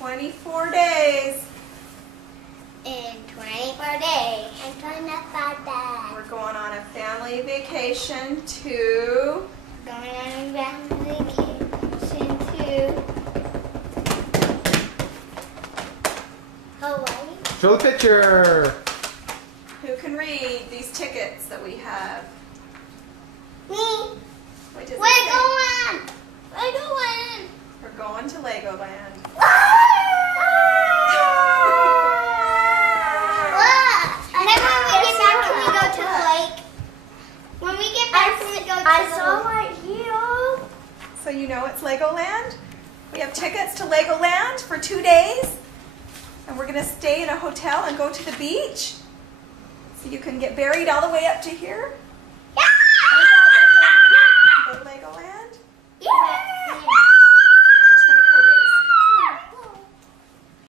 24 days. In 24 days. In 24 days. We're going on a family vacation to... Going on a family vacation to Hawaii. Show the picture. Who can read these tickets that we have? Me. What does it say? Legoland. Legoland. We're going to Legoland. And then when we get back, can we go to the lake? When we get back, can we go to the lake? I saw right here. So you know it's Legoland? We have tickets to Legoland for 2 days. And we're going to stay in a hotel and go to the beach. So you can get buried all the way up to here.